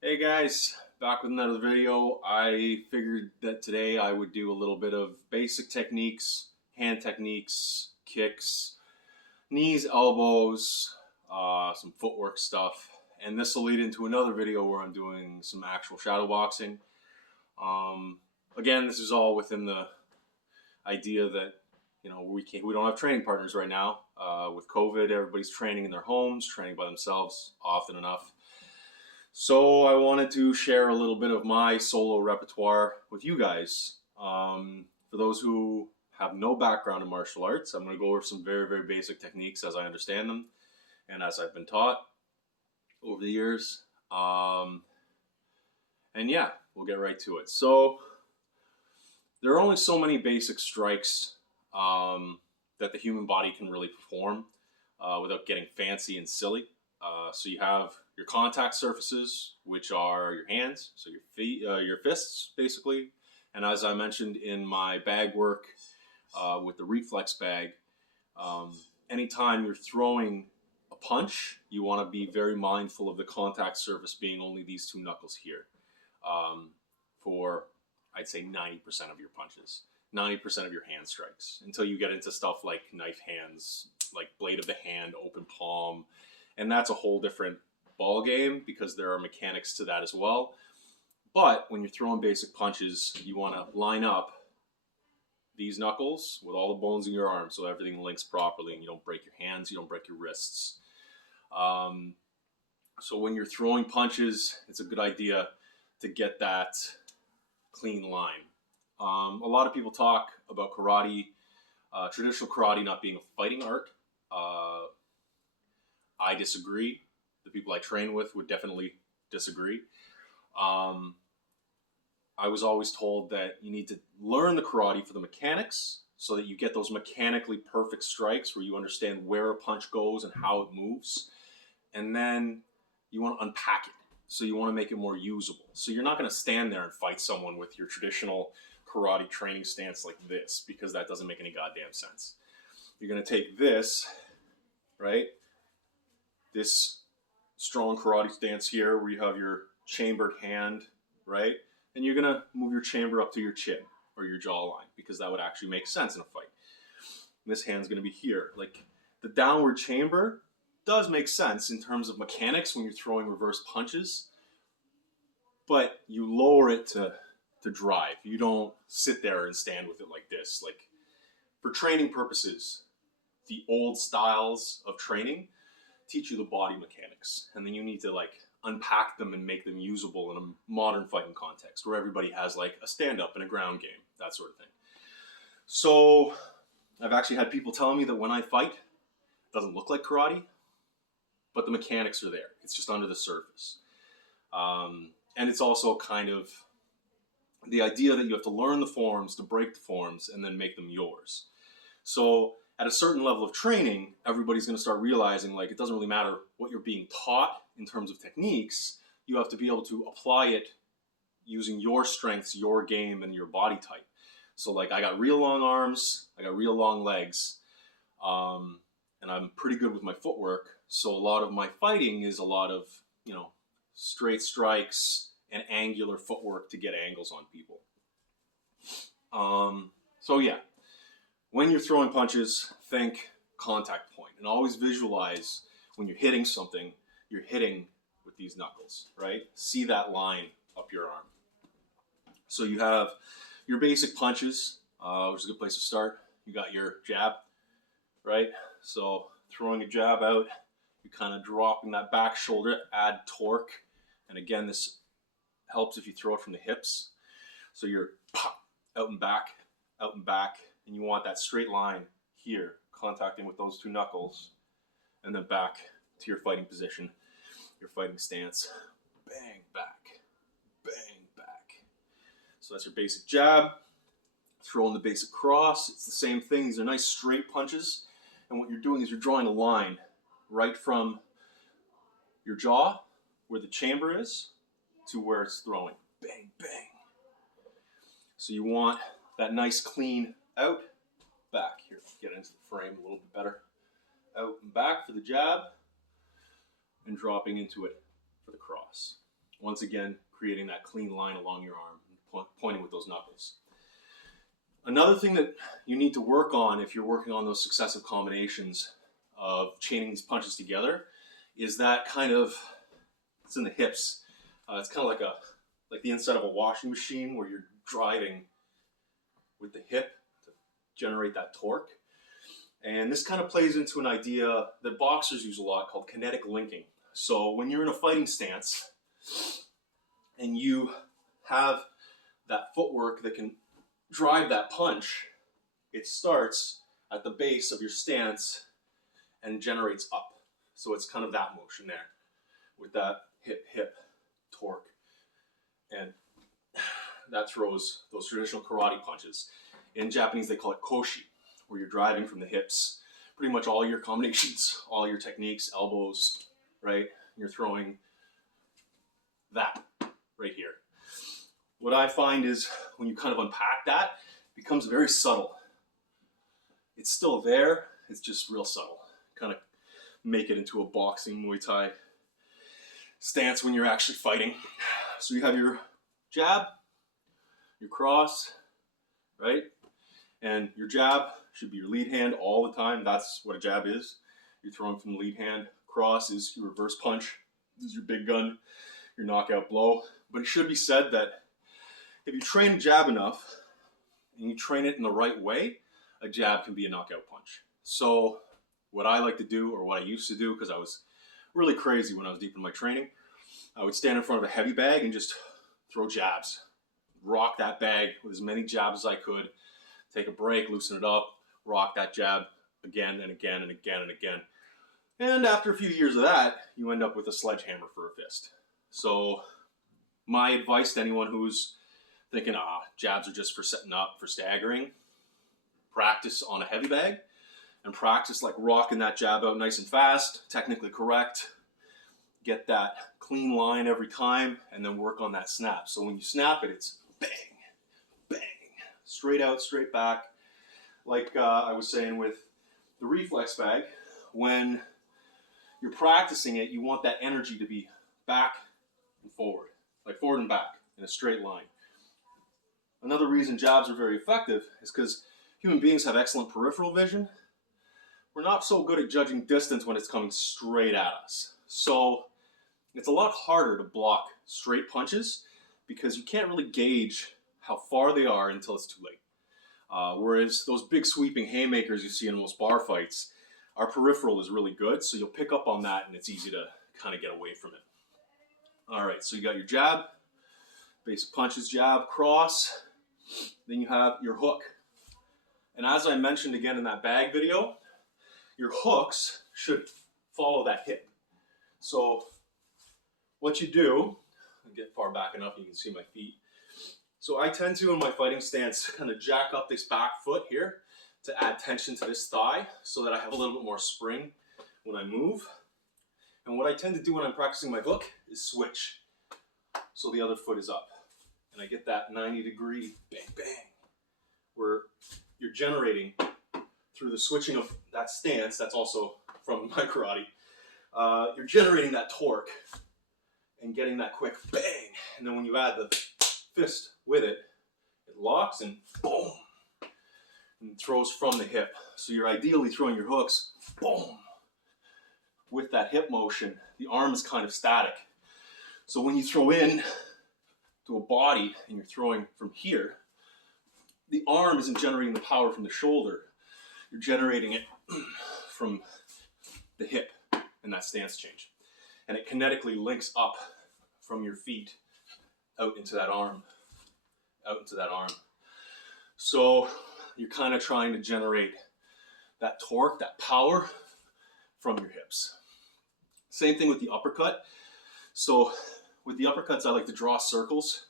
Hey guys, back with another video. I figured that today I would do a little bit of basic techniques, hand techniques, kicks, knees, elbows, some footwork stuff. And this will lead into another video where I'm doing some actual shadow boxing. Um, Again, this is all within the idea that we don't have training partners right now. With COVID, everybody's training in their homes, training by themselves often enough. So I wanted to share a little bit of my solo repertoire with you guys. For those who have no background in martial arts, I'm going to go over some very, very basic techniques as I understand them and as I've been taught over the years. And yeah, we'll get right to it. So there are only so many basic strikes that the human body can really perform without getting fancy and silly. So you have your contact surfaces, which are your hands, so your feet, your fists, basically. And as I mentioned in my bag work with the reflex bag, anytime you're throwing a punch, you want to be very mindful of the contact surface being only these two knuckles here for, I'd say, 90% of your punches, 90% of your hand strikes, until you get into stuff like knife hands, like blade of the hand, open palm, and that's a whole different ball game because there are mechanics to that as well. But when you're throwing basic punches, you want to line up these knuckles with all the bones in your arm so everything links properly and you don't break your hands, you don't break your wrists. So when you're throwing punches, it's a good idea to get that clean line. A lot of people talk about karate, traditional karate not being a fighting art. I disagree. The people I train with would definitely disagree. I was always told that you need to learn the karate for the mechanics so that you get those mechanically perfect strikes where you understand where a punch goes and how it moves. And then you want to unpack it. So you want to make it more usable. So you're not going to stand there and fight someone with your traditional karate training stance like this because that doesn't make any goddamn sense. You're going to take this, right? This strong karate stance here where you have your chambered hand, right? And you're going to move your chamber up to your chin or your jawline because that would actually make sense in a fight. And this hand's going to be here. Like the downward chamber does make sense in terms of mechanics when you're throwing reverse punches, but you lower it to drive. You don't sit there and stand with it like this. Like for training purposes, the old styles of training teach you the body mechanics, and then you need to like unpack them and make them usable in a modern fighting context where everybody has like a stand-up and a ground game, that sort of thing. So I've actually had people telling me that when I fight, it doesn't look like karate, but the mechanics are there. It's just under the surface. And it's also kind of the idea that you have to learn the forms to break the forms and then make them yours. So at a certain level of training, everybody's going to start realizing like it doesn't really matter what you're being taught in terms of techniques. You have to be able to apply it using your strengths, your game, and your body type. So like I got real long arms, I got real long legs, and I'm pretty good with my footwork. So a lot of my fighting is a lot of, straight strikes and angular footwork to get angles on people. So yeah, when you're throwing punches, think contact point and always visualize when you're hitting something, you're hitting with these knuckles, right? See that line up your arm. So you have your basic punches, which is a good place to start. You got your jab, right? So throwing a jab out, you're kind of dropping that back shoulder, add torque. And again, this helps if you throw it from the hips. So you're pop, out and back, and you want that straight line here, contacting with those two knuckles, and then back to your fighting position, your fighting stance. Bang, back, bang, back. So that's your basic jab. Throwing the basic cross, it's the same thing. These are nice straight punches. And what you're doing is you're drawing a line right from your jaw, where the chamber is, to where it's throwing. Bang, bang. So you want that nice clean out, back. Here, get into the frame a little bit better. Out and back for the jab, and dropping into it for the cross. Once again, creating that clean line along your arm, pointing with those knuckles. Another thing that you need to work on if you're working on those successive combinations of chaining these punches together is that kind of, it's in the hips. It's kind of like the inside of a washing machine where you're driving with the hip to generate that torque. And this kind of plays into an idea that boxers use a lot called kinetic linking. So when you're in a fighting stance and you have that footwork that can drive that punch, it starts at the base of your stance and generates up. So it's kind of that motion there with that hip torque. And that throws those traditional karate punches. In Japanese, they call it koshi, where you're driving from the hips. Pretty much all your combinations, all your techniques, elbows, right? You're throwing that right here. What I find is when you kind of unpack that, it becomes very subtle. It's still there, it's just real subtle. Kind of make it into a boxing Muay Thai stance when you're actually fighting. So you have your jab, your cross, right? And your jab should be your lead hand all the time. That's what a jab is. You're throwing from the lead hand. Cross is your reverse punch. This is your big gun, your knockout blow. But it should be said that if you train a jab enough and you train it in the right way, a jab can be a knockout punch. So what I like to do, or what I used to do, because I was really crazy when I was deep in my training, I would stand in front of a heavy bag and just throw jabs. Rock that bag with as many jabs as I could. Take a break, loosen it up, rock that jab again and again and again and again. And after a few years of that, you end up with a sledgehammer for a fist. So my advice to anyone who's thinking, jabs are just for setting up, for staggering, practice on a heavy bag and practice like rocking that jab out nice and fast, technically correct. Get that clean line every time and then work on that snap. So when you snap it, it's bang, bang, straight out, straight back. Like I was saying with the reflex bag, when you're practicing it, you want that energy to be back and forward, like forward and back in a straight line. Another reason jabs are very effective is because human beings have excellent peripheral vision. We're not so good at judging distance when it's coming straight at us. So it's a lot harder to block straight punches because you can't really gauge how far they are until it's too late. Whereas those big sweeping haymakers you see in most bar fights, our peripheral is really good, so you'll pick up on that and it's easy to kind of get away from it. All right, so you got your jab, basic punches, jab, cross, then you have your hook. And as I mentioned again in that bag video, your hooks should follow that hip. So what you do, I'll get far back enough you can see my feet. So I tend to, in my fighting stance, kind of jack up this back foot here to add tension to this thigh so that I have a little bit more spring when I move. And what I tend to do when I'm practicing my hook is switch. So the other foot is up. And I get that 90-degree bang, bang, where you're generating through the switching of that stance, that's also from my karate, you're generating that torque and getting that quick bang. And then when you add the fist with it, it locks and boom, and throws from the hip. So you're ideally throwing your hooks, boom, with that hip motion. The arm is kind of static. So when you throw in to a body and you're throwing from here, the arm isn't generating the power from the shoulder. You're generating it from the hip in that stance change. And it kinetically links up from your feet out into that arm, out into that arm. So you're kind of trying to generate that torque, that power from your hips. Same thing with the uppercut. So with the uppercuts, I like to draw circles.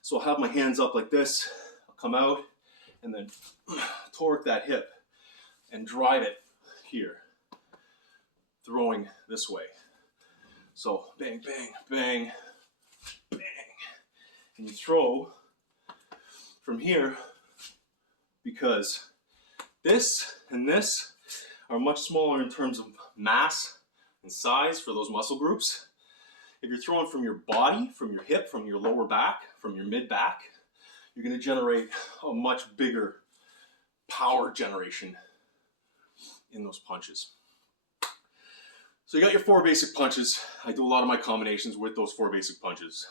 So I'll have my hands up like this, I'll come out and then torque that hip and drive it here, throwing this way. So bang, bang, bang, bang. And you throw from here because this and this are much smaller in terms of mass and size for those muscle groups. If you're throwing from your body, from your hip, from your lower back, from your mid back, you're going to generate a much bigger power generation in those punches. So you got your 4 basic punches. I do a lot of my combinations with those 4 basic punches.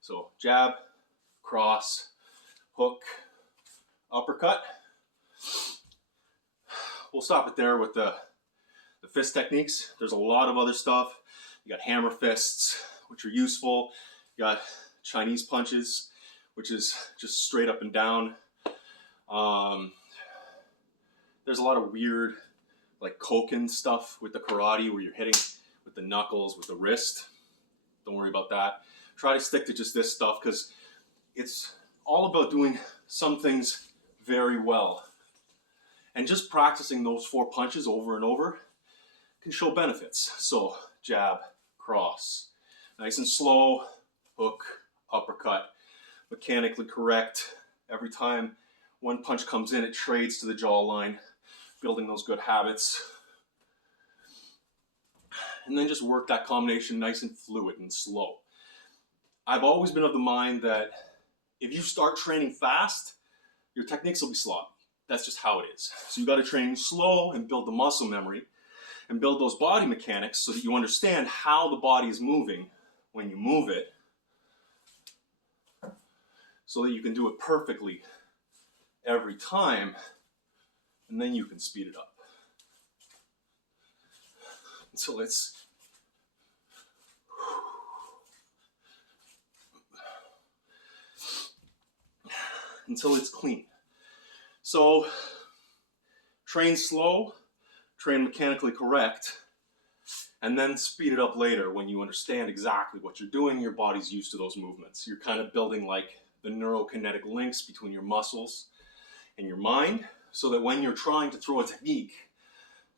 So jab, cross, hook, uppercut. We'll stop it there with the fist techniques. There's a lot of other stuff. You got hammer fists, which are useful. You got Chinese punches, which is just straight up and down. There's a lot of weird, like koken stuff with the karate where you're hitting with the knuckles, with the wrist. Don't worry about that. Try to stick to just this stuff because it's all about doing some things very well. And just practicing those 4 punches over and over can show benefits. So jab, cross, nice and slow, hook, uppercut, mechanically correct. Every time one punch comes in, it trades to the jawline, building those good habits. And then just work that combination nice and fluid and slow. I've always been of the mind that if you start training fast, your techniques will be sloppy. That's just how it is. So you got to train slow and build the muscle memory and build those body mechanics so that you understand how the body is moving when you move it, so that you can do it perfectly every time, and then you can speed it up. So until it's clean. So train slow, train mechanically correct, and then speed it up later when you understand exactly what you're doing, your body's used to those movements. You're kind of building like the neurokinetic links between your muscles and your mind, so that when you're trying to throw a technique,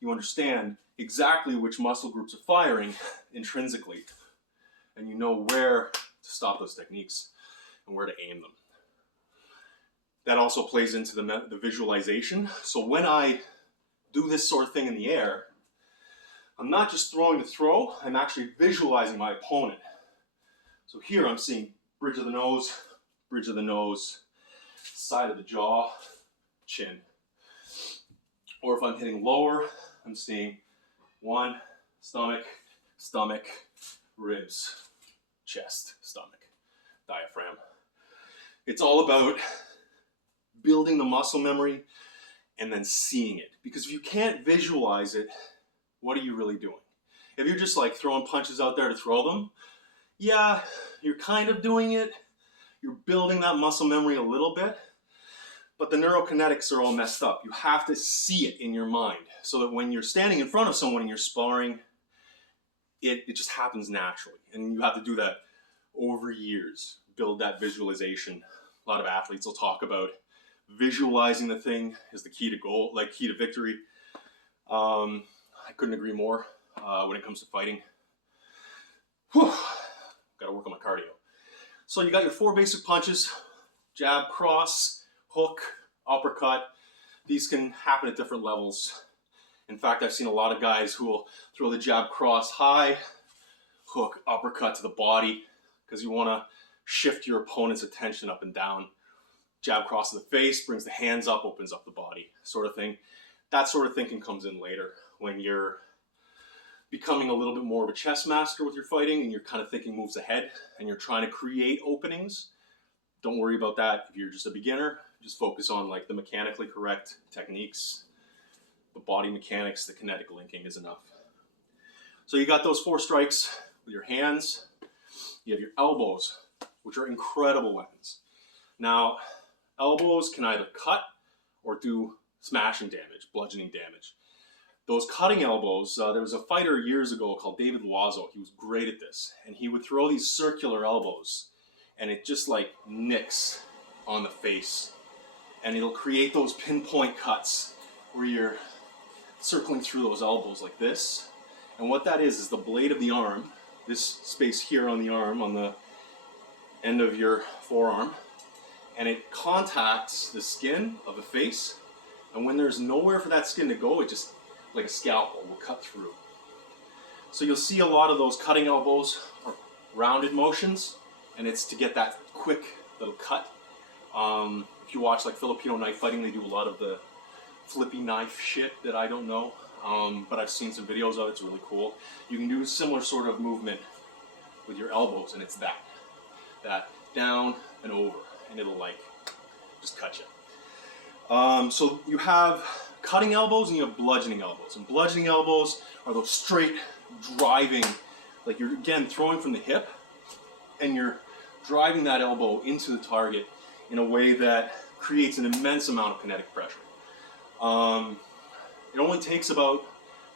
you understand exactly which muscle groups are firing intrinsically, and you know where to stop those techniques and where to aim them. That also plays into the visualization. So when I do this sort of thing in the air, I'm not just throwing to throw, I'm actually visualizing my opponent. So here I'm seeing bridge of the nose, side of the jaw, chin. Or if I'm hitting lower, I'm seeing 1, stomach, stomach, ribs, chest, stomach, diaphragm. It's all about building the muscle memory and then seeing it. Because if you can't visualize it, what are you really doing? If you're just like throwing punches out there to throw them, yeah, you're kind of doing it. You're building that muscle memory a little bit, but the neurokinetics are all messed up. You have to see it in your mind so that when you're standing in front of someone and you're sparring, it just happens naturally. And you have to do that over years, build that visualization. A lot of athletes will talk about visualizing the thing is the key to goal, like key to victory. I couldn't agree more when it comes to fighting. Whew. Got to work on my cardio. So you got your 4 basic punches: jab, cross, hook, uppercut. These can happen at different levels. In fact, I've seen a lot of guys who will throw the jab, cross high, hook, uppercut to the body, because you want to shift your opponent's attention up and down. Jab, cross to the face, brings the hands up, opens up the body, sort of thing. That sort of thinking comes in later when you're becoming a little bit more of a chess master with your fighting and you're kind of thinking moves ahead and you're trying to create openings. Don't worry about that. If you're just a beginner, just focus on like the mechanically correct techniques, the body mechanics, the kinetic linking is enough. So you got those 4 strikes with your hands. You have your elbows, which are incredible weapons. Now, elbows can either cut or do smashing damage, bludgeoning damage. Those cutting elbows, there was a fighter years ago called David Loiseau. He was great at this. And he would throw these circular elbows and it just like nicks on the face. And it'll create those pinpoint cuts where you're circling through those elbows like this. And what that is the blade of the arm, this space here on the arm, on the end of your forearm, and it contacts the skin of the face. And when there's nowhere for that skin to go, it just, like a scalpel, will cut through. So you'll see a lot of those cutting elbows or rounded motions, and it's to get that quick little cut. If you watch like Filipino knife fighting, they do a lot of the flippy knife shit that I don't know, but I've seen some videos of it. It's really cool. You can do a similar sort of movement with your elbows, and it's that down and over, and it'll like just cut you. So you have cutting elbows and you have bludgeoning elbows. And bludgeoning elbows are those straight driving, like you're again throwing from the hip, and you're driving that elbow into the target in a way that creates an immense amount of kinetic pressure. It only takes about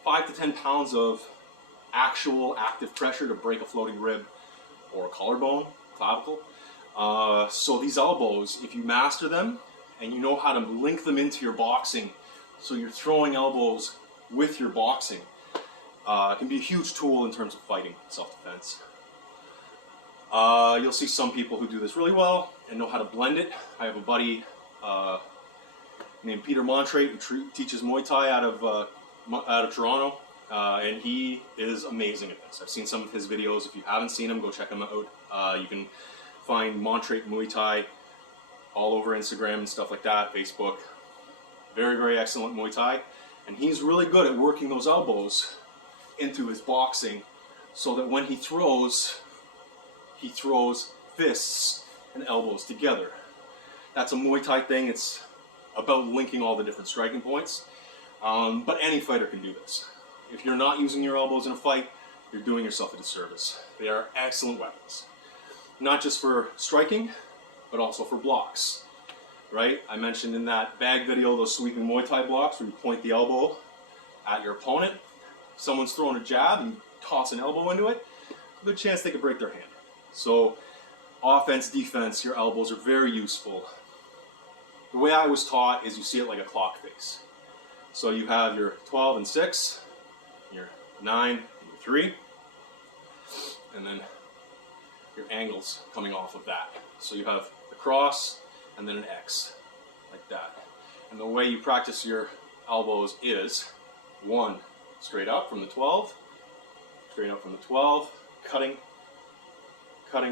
5 to 10 pounds of actual active pressure to break a floating rib or a collarbone, clavicle. So these elbows, if you master them and you know how to link them into your boxing, so you're throwing elbows with your boxing, can be a huge tool in terms of fighting, self-defense. You'll see some people who do this really well and know how to blend it. I have a buddy named Peter Montrate who teaches Muay Thai out of Toronto, and he is amazing at this. I've seen some of his videos. If you haven't seen him, go check him out. You can find Montrate Muay Thai all over Instagram and stuff like that, Facebook. Very, very excellent Muay Thai, and he's really good at working those elbows into his boxing so that when he throws fists and elbows together. That's a Muay Thai thing. It's about linking all the different striking points. But any fighter can do this. If you're not using your elbows in a fight, you're doing yourself a disservice. They are excellent weapons. Not just for striking, but also for blocks. Right? I mentioned in that bag video those sweeping Muay Thai blocks where you point the elbow at your opponent. If someone's throwing a jab and you toss an elbow into it, good chance they could break their hand. So offense, defense, your elbows are very useful. The way I was taught is you see it like a clock face. So you have your 12 and 6, your 9 and your 3, and then your angles coming off of that. So you have the cross and then an X, like that. And the way you practice your elbows is 1, straight up from the 12, straight up from the 12, cutting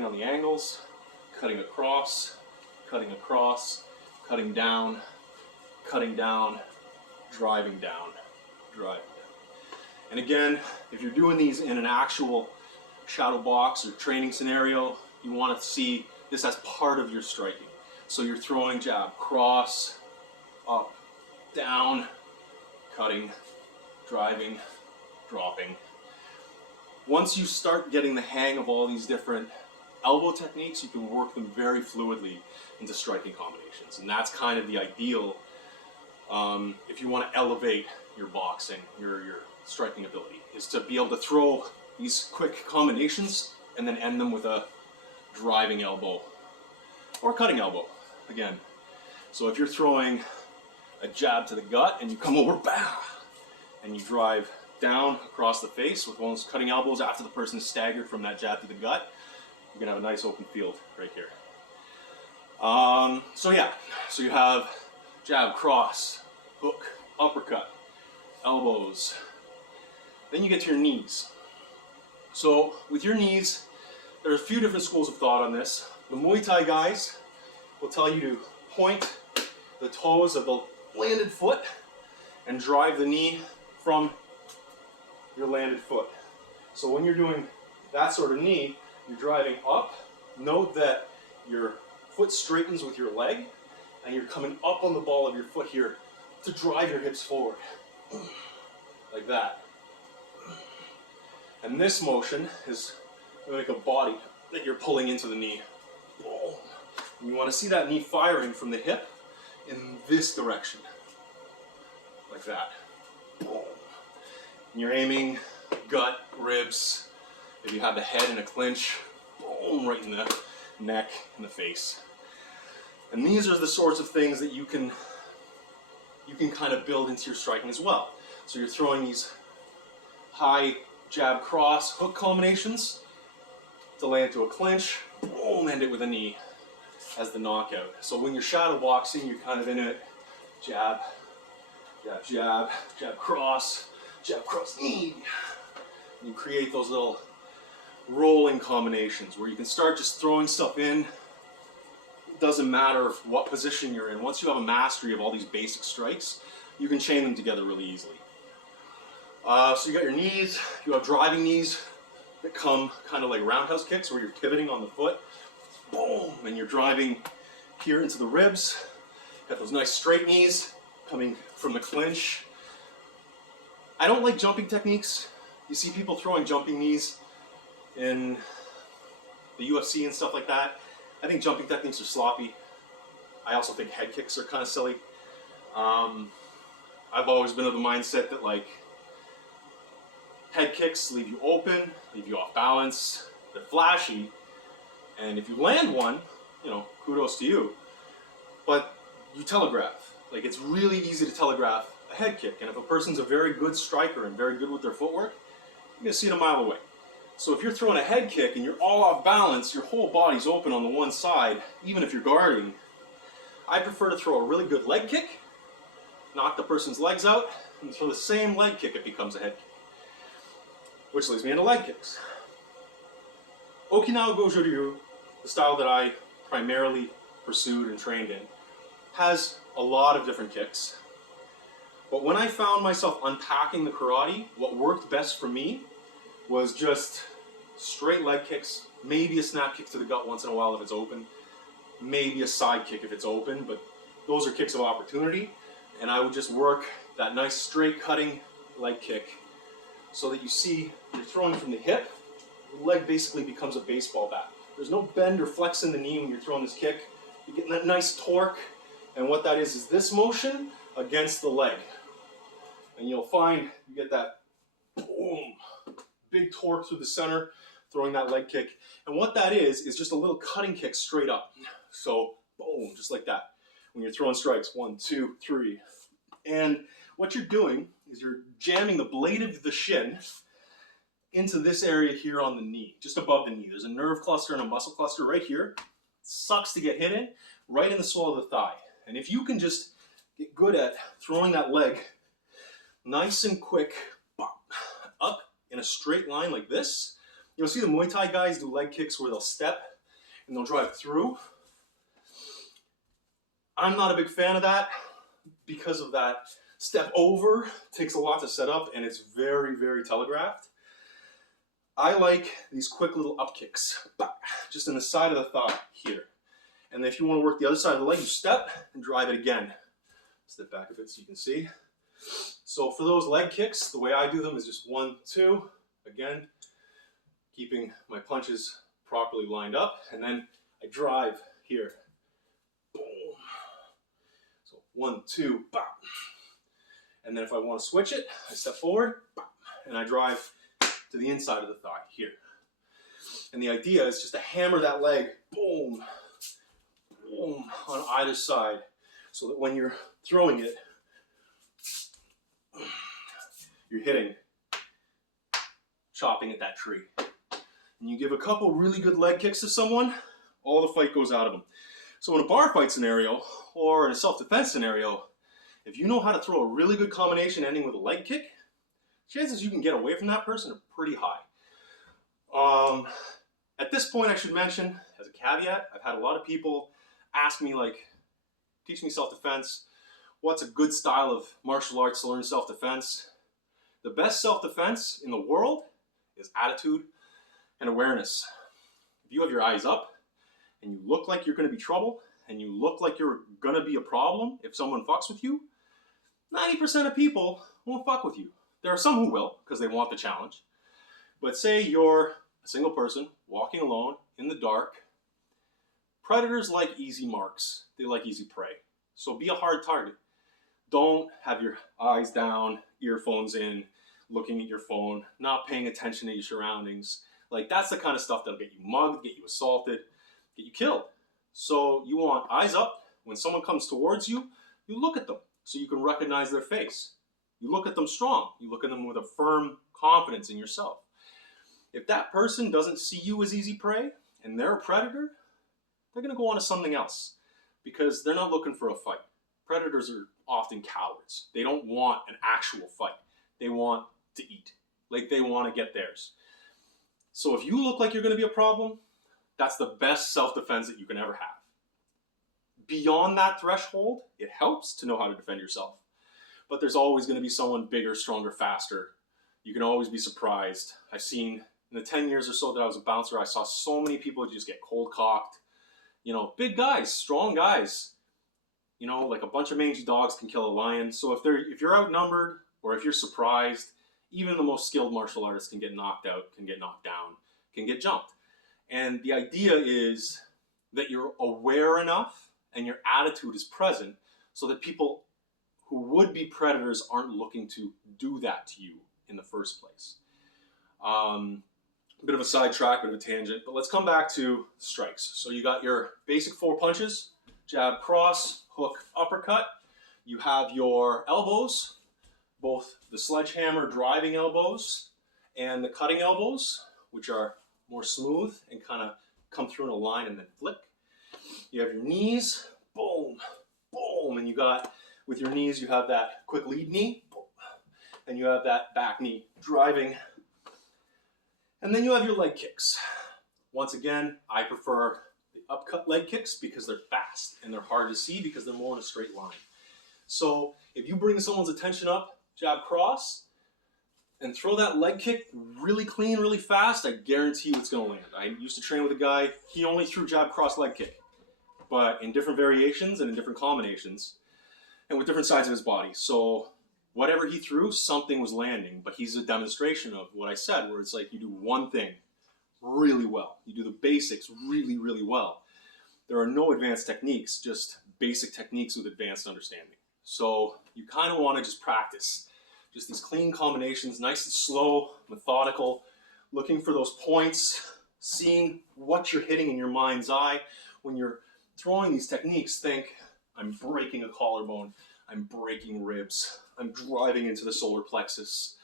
on the angles, cutting across, cutting down, driving down. And again, if you're doing these in an actual shadow box or training scenario, you want to see this as part of your striking. So you're throwing jab, cross, up, down, cutting, driving, dropping. Once you start getting the hang of all these different elbow techniques, you can work them very fluidly into striking combinations. And that's kind of the ideal if you want to elevate your boxing, your striking ability, is to be able to throw these quick combinations and then end them with a driving elbow or cutting elbow, again. So if you're throwing a jab to the gut and you come over, bah, and you drive down across the face with one of those cutting elbows after the person is staggered from that jab to the gut, you're gonna have a nice open field right here. So you have jab, cross, hook, uppercut, elbows. Then you get to your knees. So with your knees, there are a few different schools of thought on this. The Muay Thai guys will tell you to point the toes of the landed foot and drive the knee from your landed foot. So when you're doing that sort of knee, you're driving up. Note that your foot straightens with your leg, and you're coming up on the ball of your foot here to drive your hips forward, like that. And this motion is like a body that you're pulling into the knee. And you want to see that knee firing from the hip in this direction, like that. And you're aiming gut, ribs. If you have the head in a clinch, boom, right in the neck and the face. And these are the sorts of things that you can kind of build into your striking as well. So you're throwing these high jab, cross, hook combinations to land to a clinch, boom, end it with a knee as the knockout. So when you're shadow boxing, you're kind of in it, jab, jab, jab, jab, cross, knee, You create those little rolling combinations where you can start just throwing stuff in. It doesn't matter what position you're in. Once you have a mastery of all these basic strikes, you can chain them together really easily. So you got your knees, you have driving knees that come kind of like roundhouse kicks where you're pivoting on the foot. Boom! And you're driving here into the ribs. Got those nice straight knees coming from the clinch. I don't like jumping techniques. You see people throwing jumping knees in the UFC and stuff like that. I think jumping techniques are sloppy. I also think head kicks are kind of silly. I've always been of the mindset that like head kicks leave you open, leave you off balance, they're flashy, and if you land one, you know, kudos to you. But you telegraph. Like, it's really easy to telegraph a head kick, and if a person's a very good striker and very good with their footwork, you're gonna see it a mile away. So if you're throwing a head kick and you're all off balance, your whole body's open on the one side, even if you're guarding, I prefer to throw a really good leg kick, knock the person's legs out, and throw the same leg kick, it becomes a head kick. Which leads me into leg kicks. Okinawa Goju-ryu, the style that I primarily pursued and trained in, has a lot of different kicks. But when I found myself unpacking the karate, what worked best for me was just straight leg kicks, maybe a snap kick to the gut once in a while if it's open, maybe a side kick if it's open, but those are kicks of opportunity. And I would just work that nice straight cutting leg kick so that you see you're throwing from the hip, the leg basically becomes a baseball bat. There's no bend or flex in the knee when you're throwing this kick. You're getting that nice torque, and what that is this motion against the leg. And you'll find you get that boom, big torque through the center, throwing that leg kick. And what that is just a little cutting kick straight up. So boom, just like that. When you're throwing strikes, 1, 2, 3. And what you're doing is you're jamming the blade of the shin into this area here on the knee, just above the knee. There's a nerve cluster and a muscle cluster right here. It sucks to get hit in, right in the sole of the thigh. And if you can just get good at throwing that leg nice and quick, up in a straight line like this, you'll see the Muay Thai guys do leg kicks where they'll step and they'll drive through. I'm not a big fan of that because of that step over. It takes a lot to set up and it's very, very telegraphed. I like these quick little up kicks, just in the side of the thigh here. And then if you want to work the other side of the leg, you step and drive it again. Step back a bit so you can see. So for those leg kicks, the way I do them is just 1, 2, again, keeping my punches properly lined up, and then I drive here. Boom. So 1, 2, bam. And then if I want to switch it, I step forward, bam, and I drive to the inside of the thigh here. And the idea is just to hammer that leg, boom, boom, on either side, so that when you're throwing it, you're hitting, chopping at that tree. And you give a couple really good leg kicks to someone, all the fight goes out of them. So in a bar fight scenario, or in a self-defense scenario, if you know how to throw a really good combination ending with a leg kick, chances you can get away from that person are pretty high. At this point, I should mention, as a caveat, I've had a lot of people ask me, like, teach me self-defense. What's a good style of martial arts to learn self-defense? The best self-defense in the world is attitude and awareness. If you have your eyes up and you look like you're going to be trouble and you look like you're going to be a problem if someone fucks with you, 90% of people won't fuck with you. There are some who will because they want the challenge. But say you're a single person walking alone in the dark. Predators like easy marks. They like easy prey. So be a hard target. Don't have your eyes down, earphones in, looking at your phone, not paying attention to your surroundings. Like, that's the kind of stuff that'll get you mugged, get you assaulted, get you killed. So you want eyes up. When someone comes towards you, you look at them so you can recognize their face. You look at them strong. You look at them with a firm confidence in yourself. If that person doesn't see you as easy prey and they're a predator, they're going to go on to something else because they're not looking for a fight. Predators are often cowards. They don't want an actual fight. They want to eat. like they want to get theirs. So if you look like you're going to be a problem, that's the best self-defense that you can ever have. Beyond that threshold, it helps to know how to defend yourself. But there's always going to be someone bigger, stronger, faster. You can always be surprised. I've seen in the 10 years or so that I was a bouncer, I saw so many people just get cold cocked. You know, big guys, strong guys. You know, like a bunch of mangy dogs can kill a lion. So if you're outnumbered or if you're surprised, even the most skilled martial artists can get knocked out, can get knocked down, can get jumped. And the idea is that you're aware enough and your attitude is present so that people who would be predators aren't looking to do that to you in the first place. Bit of a sidetrack, bit of a tangent, but let's come back to strikes. So you got your basic 4 punches: jab, cross, hook, uppercut. You have your elbows, both the sledgehammer driving elbows and the cutting elbows, which are more smooth and kind of come through in a line and then flick. You have your knees, boom, boom, and you got, with your knees, you have that quick lead knee, boom, and you have that back knee driving. And then you have your leg kicks. Once again, I prefer the upcut leg kicks because they're fast and they're hard to see because they're more in a straight line. So if you bring someone's attention up, jab, cross, and throw that leg kick really clean, really fast, I guarantee you it's going to land. I used to train with a guy, he only threw jab, cross, leg kick, but in different variations and in different combinations and with different sides of his body. So whatever he threw, something was landing, but he's a demonstration of what I said, where it's like you do one thing really well. You do the basics really, really well. There are no advanced techniques, just basic techniques with advanced understanding. So you kind of want to just practice. Just these clean combinations, nice and slow, methodical, looking for those points, seeing what you're hitting in your mind's eye. When you're throwing these techniques, think, I'm breaking a collarbone, I'm breaking ribs, I'm driving into the solar plexus.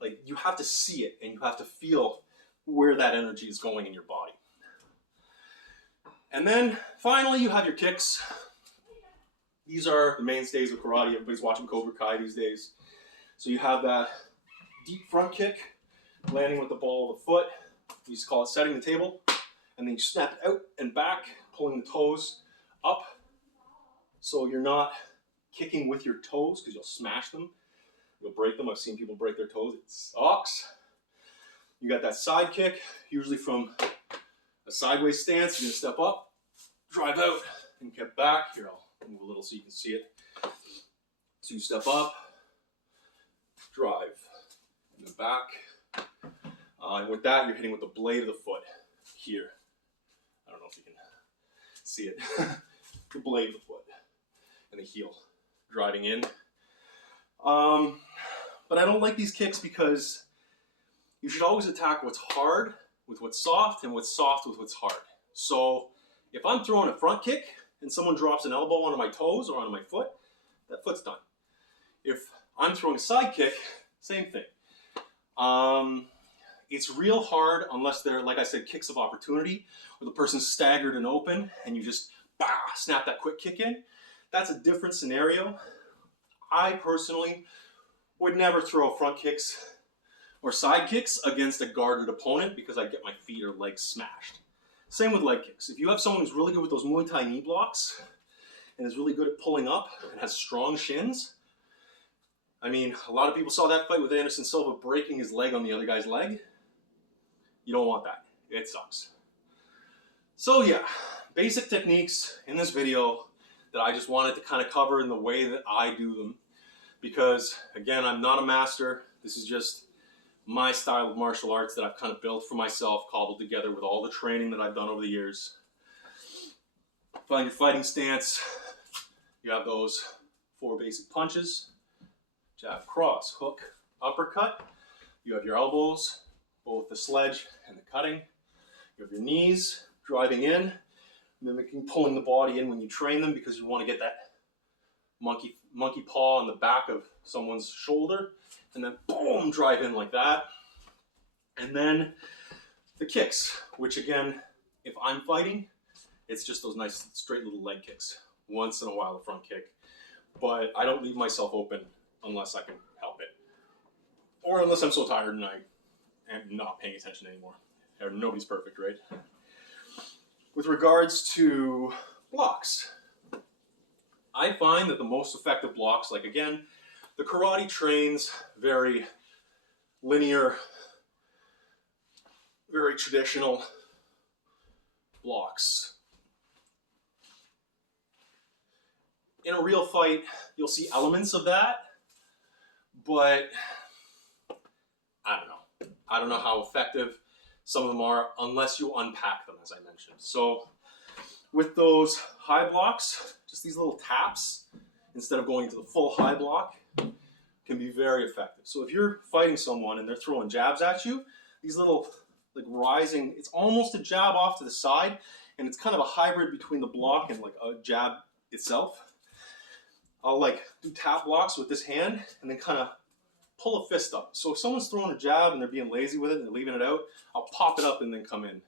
Like, you have to see it and you have to feel where that energy is going in your body. And then finally you have your kicks. These are the mainstays of karate. Everybody's watching Cobra Kai these days. So you have that deep front kick, landing with the ball of the foot. We used to call it setting the table. And then you snap it out and back, pulling the toes up. So you're not kicking with your toes because you'll smash them. You'll break them. I've seen people break their toes. It sucks. You got that side kick, usually from a sideways stance. You're going to step up, drive out, and get back. Here, I'll move a little so you can see it. So you step up, drive, and then back. And with that, you're hitting with the blade of the foot here. I don't know if you can see it. The blade of the foot and the heel driving in. But I don't like these kicks because you should always attack what's hard with what's soft and what's soft with what's hard. So if I'm throwing a front kick and someone drops an elbow onto my toes or onto my foot, that foot's done. If I'm throwing a side kick, same thing. It's real hard unless they're, like I said, kicks of opportunity, where the person's staggered and open and you just snap that quick kick in. That's a different scenario. I personally would never throw front kicks or side kicks against a guarded opponent because I'd get my feet or legs smashed. Same with leg kicks. If you have someone who's really good with those Muay Thai knee blocks and is really good at pulling up and has strong shins, I mean, a lot of people saw that fight with Anderson Silva breaking his leg on the other guy's leg. You don't want that. It sucks. So yeah, basic techniques in this video that I just wanted to kind of cover in the way that I do them. Because, again, I'm not a master. This is just my style of martial arts that I've kind of built for myself, cobbled together with all the training that I've done over the years. Find your fighting stance. You have those 4 basic punches. Jab, cross, hook, uppercut. You have your elbows, both the sledge and the cutting. You have your knees driving in, mimicking pulling the body in when you train them because you want to get that monkey paw on the back of someone's shoulder, and then boom, drive in like that. And then the kicks, which again, if I'm fighting, it's just those nice straight little leg kicks. Once in a while a front kick, but I don't leave myself open unless I can help it. Or unless I'm so tired and I am not paying attention anymore. Nobody's perfect, right? With regards to blocks, I find that the most effective blocks, like again, the karate trains very linear, very traditional blocks. In a real fight, you'll see elements of that, but I don't know. I don't know how effective some of them are unless you unpack them, as I mentioned. So with those high blocks, just these little taps, instead of going into the full high block, can be very effective. So if you're fighting someone and they're throwing jabs at you, these little like rising, it's almost a jab off to the side, and it's kind of a hybrid between the block and like a jab itself. I'll like do tap blocks with this hand and then kind of pull a fist up. So if someone's throwing a jab and they're being lazy with it and they're leaving it out, I'll pop it up and then come in.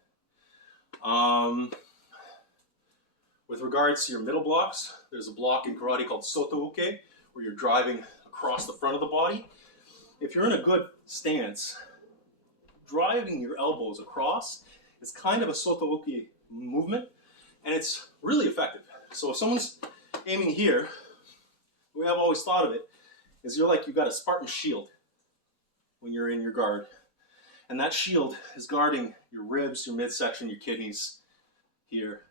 With regards to your middle blocks, there's a block in karate called soto uke, where you're driving across the front of the body. If you're in a good stance, driving your elbows across is kind of a soto uke movement, and it's really effective. So if someone's aiming here, the way I've always thought of it is you've got a Spartan shield when you're in your guard. And that shield is guarding your ribs, your midsection, your kidneys here.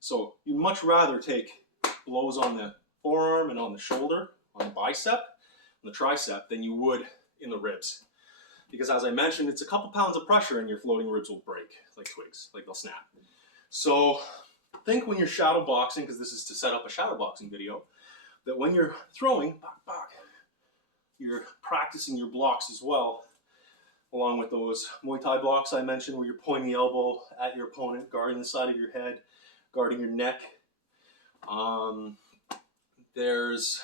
So you'd much rather take blows on the forearm and on the shoulder, on the bicep, on the tricep, than you would in the ribs. Because as I mentioned, it's a couple pounds of pressure and your floating ribs will break like twigs, like they'll snap. So think when you're shadow boxing, because this is to set up a shadow boxing video, that when you're throwing, you're practicing your blocks as well, along with those Muay Thai blocks I mentioned where you're pointing the elbow at your opponent, guarding the side of your head, guarding your neck. There's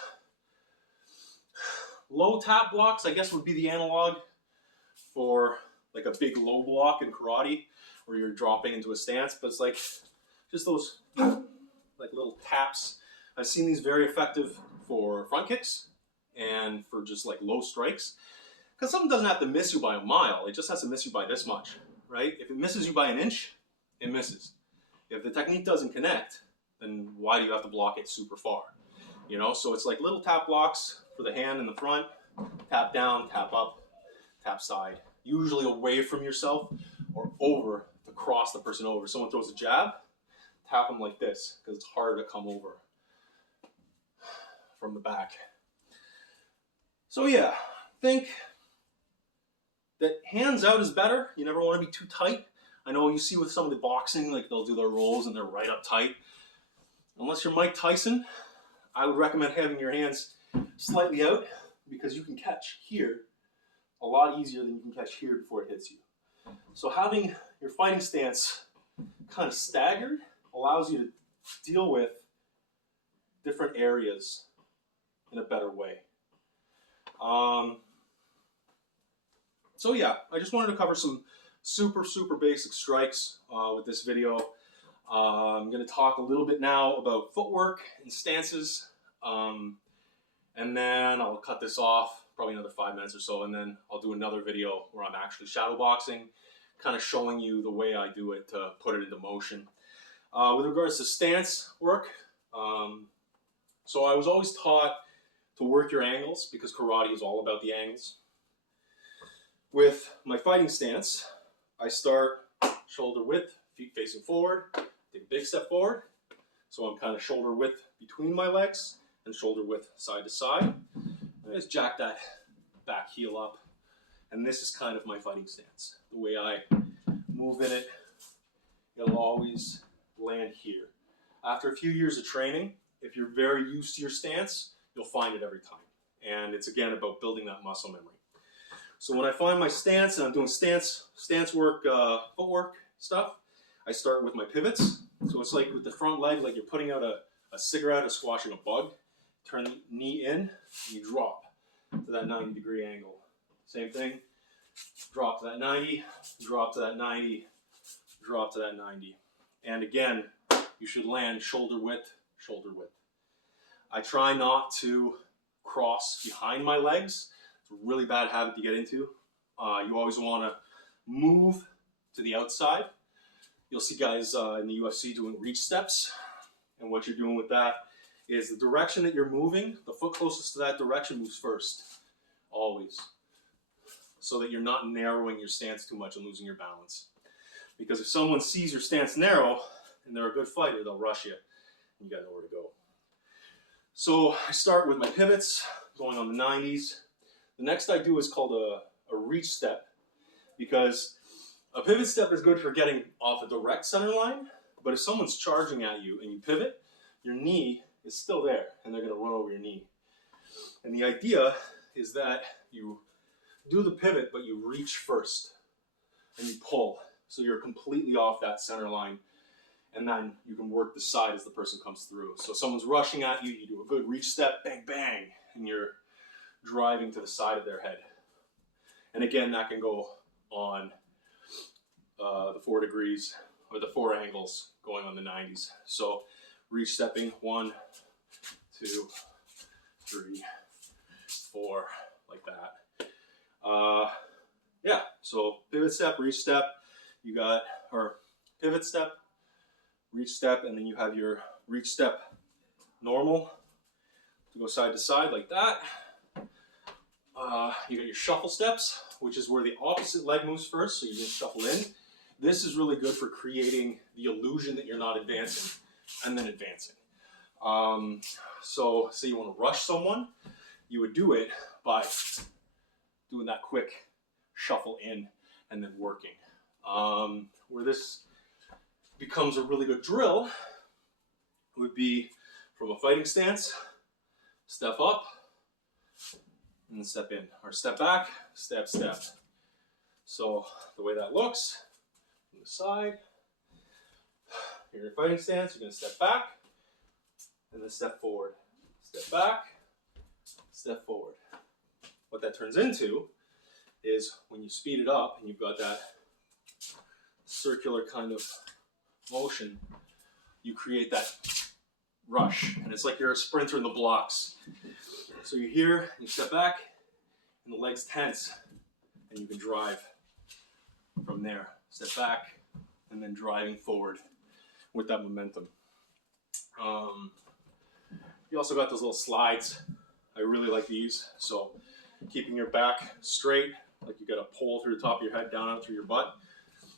low tap blocks, I guess would be the analog for like a big low block in karate where you're dropping into a stance, but it's like just those like little taps. I've seen these very effective for front kicks and for just like low strikes. Because something doesn't have to miss you by a mile, it just has to miss you by this much, right? If it misses you by an inch, it misses. If the technique doesn't connect, then why do you have to block it super far? You know, so it's like little tap blocks for the hand in the front, tap down, tap up, tap side. Usually away from yourself or over to cross the person over. If someone throws a jab, tap them like this because it's harder to come over from the back. So yeah, think that hands out is better. You never want to be too tight. I know you see with some of the boxing, like they'll do their rolls and they're right up tight. Unless you're Mike Tyson, I would recommend having your hands slightly out because you can catch here a lot easier than you can catch here before it hits you. So having your fighting stance kind of staggered allows you to deal with different areas in a better way. So yeah, I just wanted to cover some super basic strikes with this video. I'm going to talk a little bit now about footwork and stances, and then I'll cut this off probably another 5 minutes or so, and then I'll do another video where I'm actually shadow boxing, kind of showing you the way I do it to put it into motion. With regards to stance work, so I was always taught to work your angles because karate is all about the angles. With my fighting stance, I start shoulder width, feet facing forward, take a big step forward. So I'm kind of shoulder width between my legs and shoulder width side to side. I just jack that back heel up. And this is kind of my fighting stance. The way I move in it, it'll always land here. After a few years of training, if you're very used to your stance, you'll find it every time. And it's again about building that muscle memory. So when I find my stance and I'm doing stance work, footwork stuff, I start with my pivots. So it's like with the front leg, like you're putting out a cigarette or squashing a bug. Turn the knee in, and you drop to that 90-degree angle. Same thing, drop to that 90, drop to that 90, drop to that 90. And again, you should land shoulder width, shoulder width. I try not to cross behind my legs. It's a really bad habit to get into. You always want to move to the outside. You'll see guys in the UFC doing reach steps. And what you're doing with that is the direction that you're moving, the foot closest to that direction moves first, always. So that you're not narrowing your stance too much and losing your balance. Because if someone sees your stance narrow and they're a good fighter, they'll rush you. You got nowhere to go. So I start with my pivots, going on the 90s. The next I do is called a reach step, because a pivot step is good for getting off a direct center line, but if someone's charging at you and you pivot, your knee is still there and they're going to run over your knee. And the idea is that you do the pivot, but you reach first and you pull. So you're completely off that center line, and then you can work the side as the person comes through. So if someone's rushing at you, you do a good reach step, bang, bang, and you're driving to the side of their head. And again, that can go on the 4 degrees or the 4 angles going on the 90s. So reach stepping, 1, 2, 3, 4, like that. Yeah, so pivot step, reach step, you got, or pivot step, reach step, and then you have your reach step normal to go side to side like that. You got your shuffle steps, which is where the opposite leg moves first, so you just shuffle in. This is really good for creating the illusion that you're not advancing and then advancing. So say you want to rush someone, you would do it by doing that quick shuffle in and then working. Where this becomes a really good drill would be from a fighting stance, step up, and then step in, or step back, step, step. So the way that looks, from the side, in your fighting stance, you're going to step back, and then step forward. Step back, step forward. What that turns into is when you speed it up and you've got that circular kind of motion, you create that rush, and it's like you're a sprinter in the blocks. So you're here, you step back, and the legs tense, and you can drive from there. Step back, and then driving forward with that momentum. You also got those little slides. I really like these. So keeping your back straight, like you got a pole through the top of your head, down out through your butt,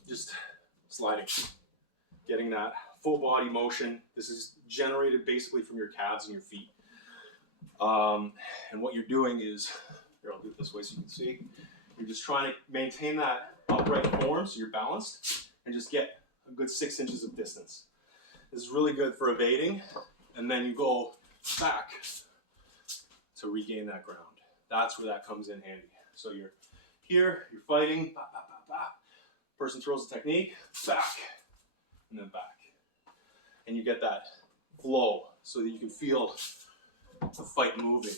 just sliding, getting that full body motion. This is generated basically from your calves and your feet. And what you're doing is, here, I'll do it this way so you can see. You're just trying to maintain that upright form so you're balanced and just get a good 6 inches of distance. This is really good for evading, and then you go back to regain that ground. That's where that comes in handy. So you're here, you're fighting, bah, bah, bah, bah. Person throws the technique, back, and then back. And you get that flow so that you can feel the fight moving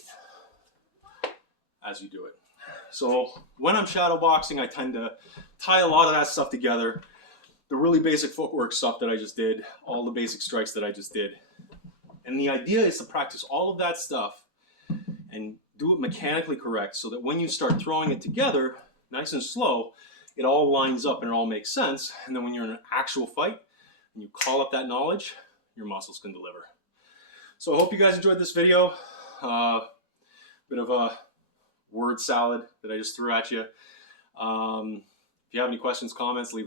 as you do it. So when I'm shadow boxing, I tend to tie a lot of that stuff together. The really basic footwork stuff that I just did, all the basic strikes that I just did. And the idea is to practice all of that stuff and do it mechanically correct so that when you start throwing it together, nice and slow, it all lines up and it all makes sense. And then when you're in an actual fight and you call up that knowledge, your muscles can deliver. So I hope you guys enjoyed this video. Bit of a word salad that I just threw at you. If you have any questions, comments, leave them